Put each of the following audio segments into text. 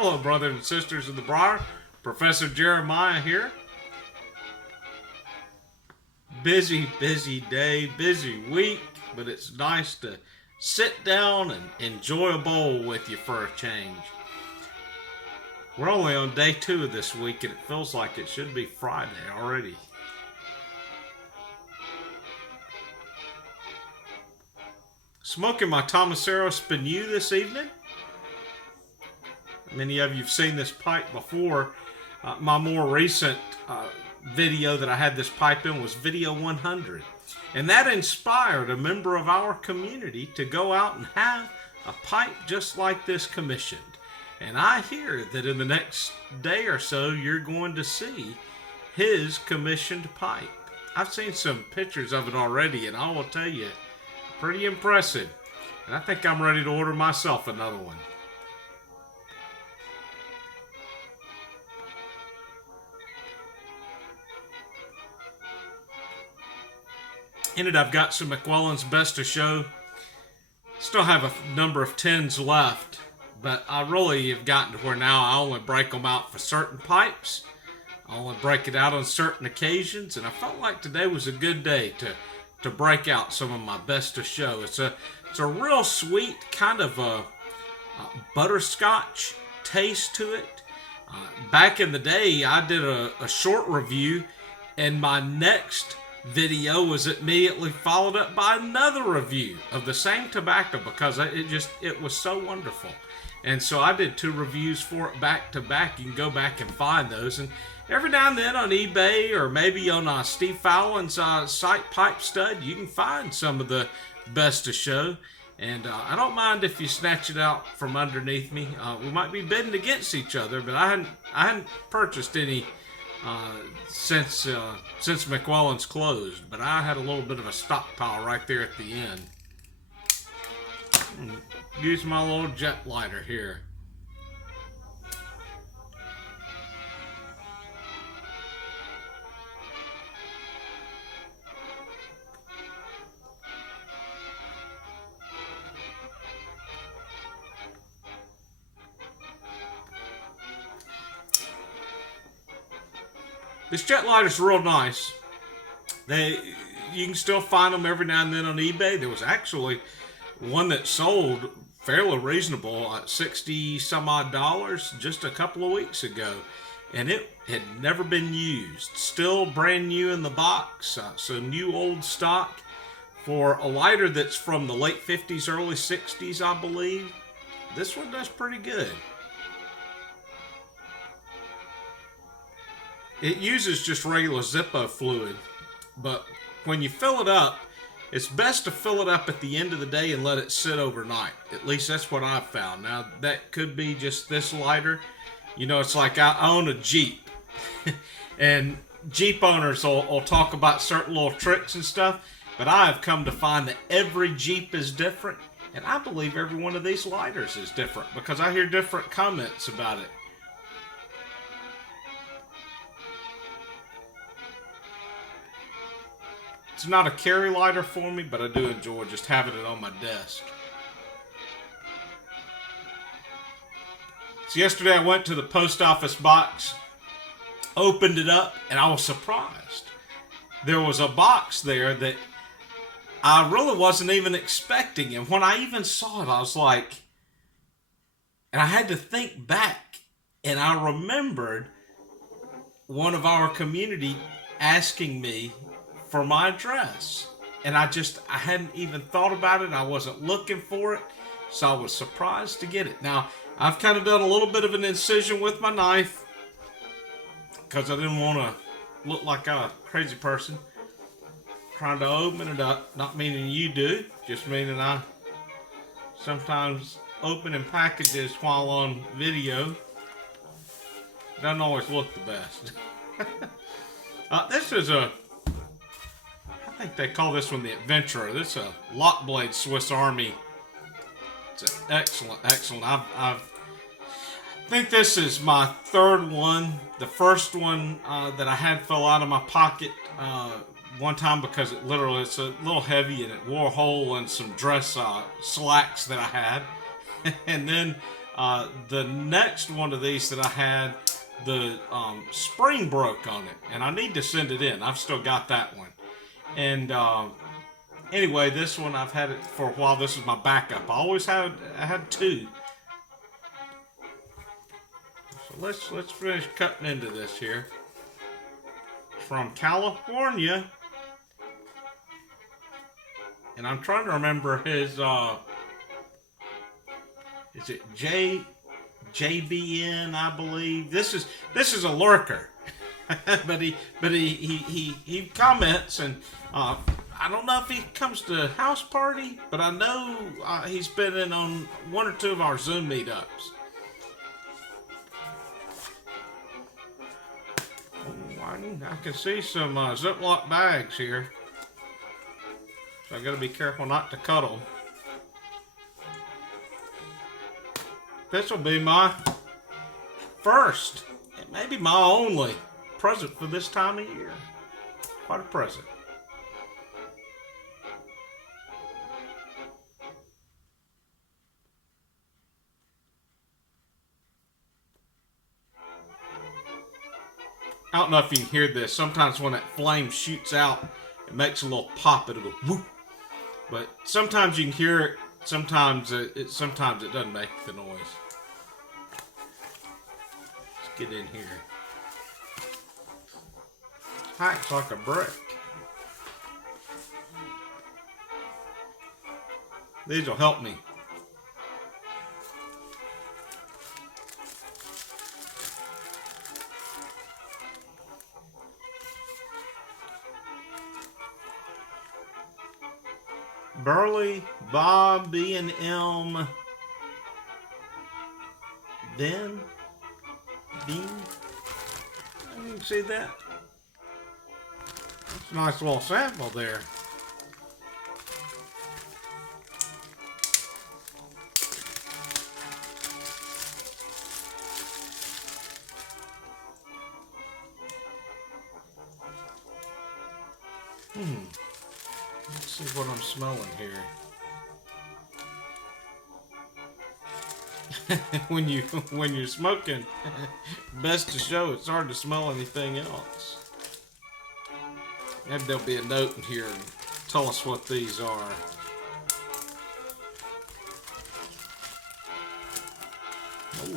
Hello, brothers and sisters of the Briar. Professor Jeremiah here. Busy day, busy week, but it's nice to sit down and enjoy a bowl with you for a change. We're only on day 2 of this week, and it feels like it should be Friday already. Smoking my Tomasero Spinu this evening. Many of you have seen this pipe before. My more recent video that I had this pipe in was video 100. And that inspired a member of our community to go out and have a pipe just like this commissioned. And I hear that in the next day or so, you're going to see his commissioned pipe. I've seen some pictures of it already, and I will tell you, pretty impressive. And I think I'm ready to order myself another one. In it, I've got some McWellan's Best of Show. Still have a number of tins left, but I really have gotten to where now I only break them out for certain pipes. I only break it out on certain occasions, and I felt like today was a good day to break out some of my Best of Show. It's a real sweet kind of a butterscotch taste to it. Back in the day, I did a short review, and my next video was immediately followed up by another review of the same tobacco because it was so wonderful. And so I did 2 reviews for it back to back. You can go back and find those. And every now and then on eBay or maybe on Steve Fallon's site Pipe Stud, you can find some of the Best of Show. And I don't mind if you snatch it out from underneath me. We might be bidding against each other, but I hadn't purchased any since McWellan's closed, but I had a little bit of a stockpile right there at the end. Use my little jet lighter here. This jet lighter's real nice. You can still find them every now and then on eBay. There was actually one that sold fairly reasonable at $60 some odd just a couple of weeks ago, and it had never been used. Still brand new in the box, so new old stock for a lighter that's from the late 50s, early 60s, I believe. This one does pretty good. It uses just regular Zippo fluid, but when you fill it up, it's best to fill it up at the end of the day and let it sit overnight. At least that's what I've found. Now, that could be just this lighter. You know, it's like I own a Jeep, and Jeep owners will talk about certain little tricks and stuff, but I have come to find that every Jeep is different, and I believe every one of these lighters is different because I hear different comments about it. It's not a carry lighter for me, but I do enjoy just having it on my desk. So yesterday I went to the post office box, opened it up, and I was surprised. There was a box there that I really wasn't even expecting. And when I even saw it, I was like, and I had to think back, and I remembered one of our community asking me for my address, and I hadn't even thought about it. I wasn't looking for it, so I was surprised to get it. Now, I've kind of done a little bit of an incision with my knife because I didn't want to look like a crazy person trying to open it up. Not meaning you do, just meaning I sometimes opening packages while on video doesn't always look the best. This is I think they call this one the Adventurer. This is a Lock Blade Swiss Army. It's an excellent. I think this is my 3rd one. The first one that I had fell out of my pocket one time because it's a little heavy and it wore a hole in some dress slacks that I had. And then The next one of these that I had, the spring broke on it, and I need to send it in. I've still got that one. And anyway, this one I've had it for a while. This is my backup. I had two. So let's finish cutting into this here. From California, and I'm trying to remember his. Is it JBN? I believe this is a lurker, but he comments, and I don't know if he comes to House Party, but I know he's been in on one or two of our Zoom meetups. I can see some Ziploc bags here, so I got to be careful not to cut them. This will be my first, and maybe my only, present for this time of year. Quite a present. I don't know if you can hear this. Sometimes when that flame shoots out, it makes a little pop. It'll go whoop. But sometimes you can hear it. Sometimes it doesn't make the noise. Let's get in here. Acts like a brick. These will help me. Burley, Bob, B&M, Ben, Bean. You can see that. That's a nice little sample there. Let's see what I'm smelling here. when you're smoking, best to show it's hard to smell anything else. Maybe there'll be a note in here and tell us what these are.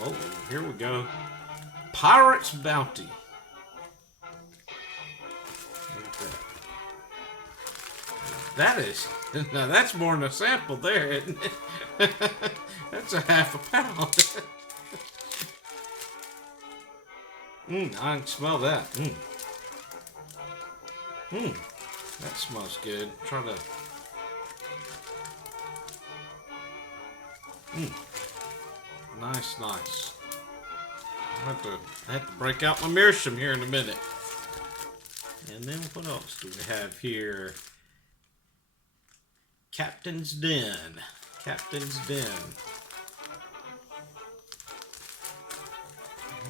Oh, here we go. Pirate's Bounty. That is, now that's more than a sample there, isn't it? That's a half a pound. I can smell that. That smells good. Try to. Nice. I have to break out my meerschaum here in a minute. And then what else do we have here? Captain's Den. Captain's Den.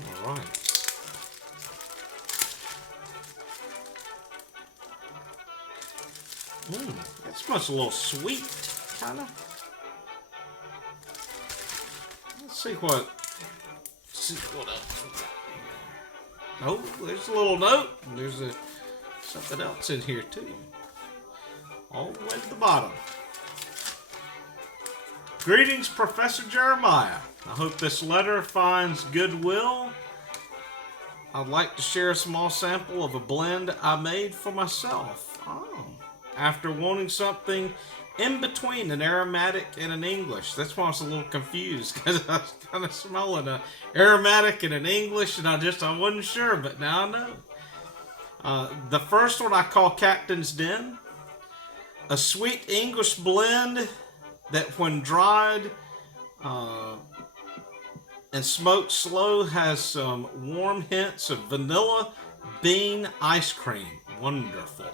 All right. That smells a little sweet, kind of. Let's see what else we got here. Oh, there's a little note. There's something else in here too. All the way to the bottom. Greetings, Professor Jeremiah. I hope this letter finds goodwill. I'd like to share a small sample of a blend I made for myself. After wanting something in between an aromatic and an English. That's why I was a little confused, because I was kind of smelling an aromatic and an English, and I wasn't sure, but now I know. The first one I call Captain's Den. A sweet English blend that when dried and smoked slow has some warm hints of vanilla bean ice cream. Wonderful.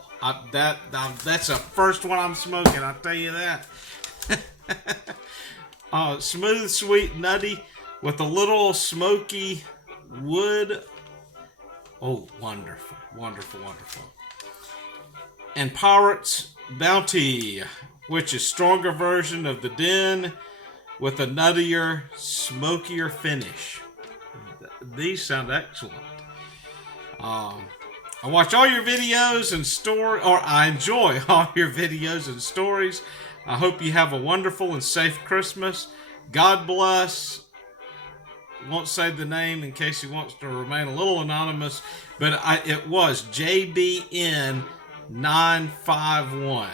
That's the first one I'm smoking, I'll tell you that. Smooth, sweet, nutty with a little smoky wood. Oh, wonderful. And Pirate's Bounty, which is stronger version of the Den, with a nuttier, smokier finish. These sound excellent. I watch all your videos and I enjoy all your videos and stories. I hope you have a wonderful and safe Christmas. God bless. Won't say the name in case he wants to remain a little anonymous, but it was JBN951.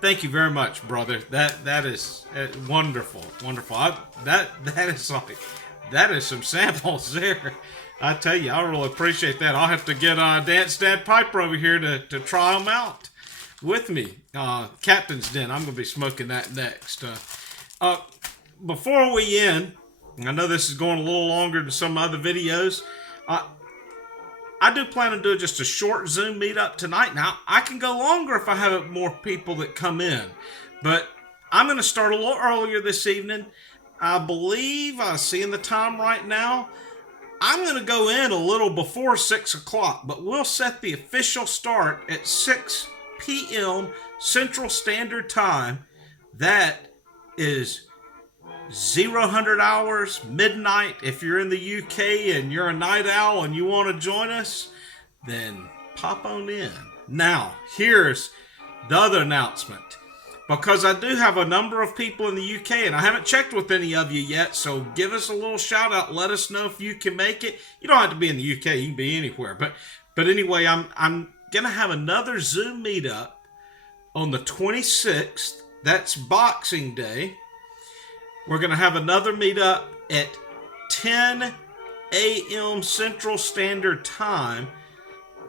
Thank you very much, brother. That is wonderful, wonderful. That is some samples there. I tell you, I really appreciate that. I'll have to get Dance Dad Piper over here to try them out with me. Captain's Den. I'm going to be smoking that next. Before we end, I know this is going a little longer than some other videos. I do plan to do just a short Zoom meetup tonight. Now, I can go longer if I have more people that come in. But I'm going to start a little earlier this evening. I believe, seeing the time right now, I'm going to go in a little before 6 o'clock. But we'll set the official start at 6 p.m. Central Standard Time. That is 00 hours, midnight. If you're in the UK and you're a night owl and you want to join us, then pop on in. Now, here's the other announcement. Because I do have a number of people in the UK, and I haven't checked with any of you yet, so give us a little shout out. Let us know if you can make it. You don't have to be in the UK. You can be anywhere. But anyway, I'm going to have another Zoom meetup on the 26th. That's Boxing Day. We're going to have another meetup at 10 a.m. Central Standard Time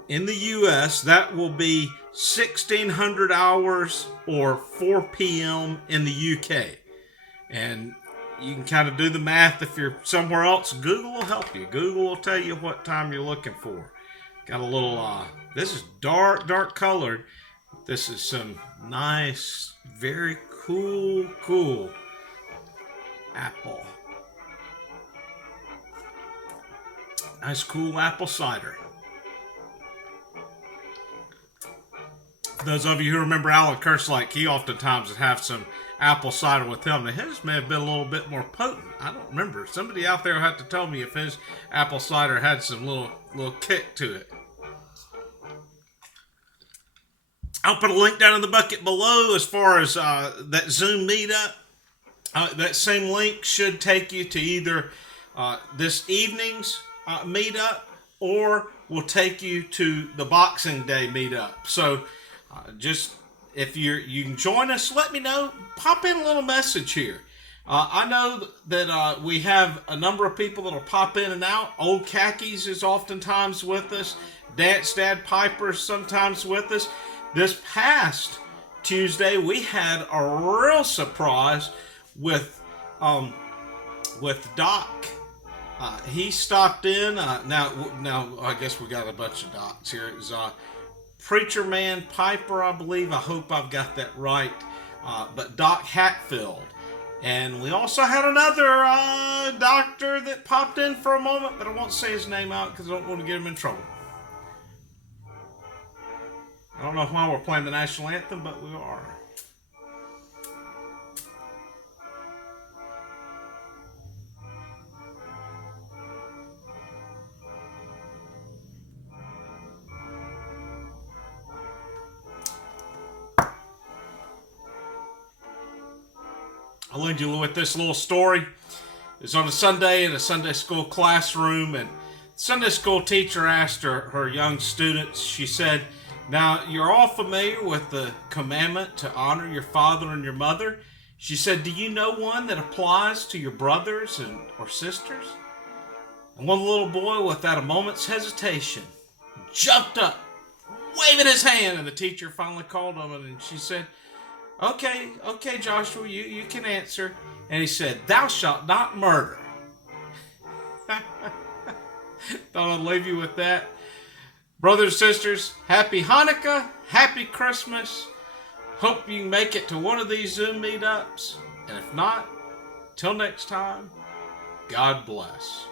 in the U.S. That will be 1600 hours or 4 p.m. in the UK. And you can kind of do the math if you're somewhere else. Google will help you. Google will tell you what time you're looking for. Got a little, this is dark colored. This is some nice, very cool apple. Nice cool apple cider. For those of you who remember Alan Kerslake, he oftentimes would have some apple cider with him. Now his may have been a little bit more potent. I don't remember. Somebody out there will have to tell me if his apple cider had some little kick to it. I'll put a link down in the bucket below as far as that Zoom meetup. That same link should take you to either this evening's meetup or will take you to the Boxing Day meetup. So just if you can join us, let me know. Pop in a little message here. I know that we have a number of people that will pop in and out. Old Khakis is oftentimes with us. Dance Dad Piper is sometimes with us. This past Tuesday, we had a real surprise with Doc. He stopped in. Now I guess we got a bunch of Docs here. It was Preacher Man Piper, I believe. I hope I've got that right. But Doc Hatfield. And we also had another doctor that popped in for a moment, but I won't say his name out because I don't want to get him in trouble. I don't know why we're playing the national anthem, but we are. I'll leave you with this little story. It's on a Sunday in a Sunday school classroom, and the Sunday school teacher asked her young students, she said, "Now, you're all familiar with the commandment to honor your father and your mother." She said, "Do you know one that applies to your brothers or sisters?" And one little boy, without a moment's hesitation, jumped up, waving his hand, and the teacher finally called on him, and she said, Okay, Joshua, you can answer. And he said, "Thou shalt not murder." Thought I'd leave you with that. Brothers and sisters, happy Hanukkah, happy Christmas. Hope you can make it to one of these Zoom meetups. And if not, till next time, God bless.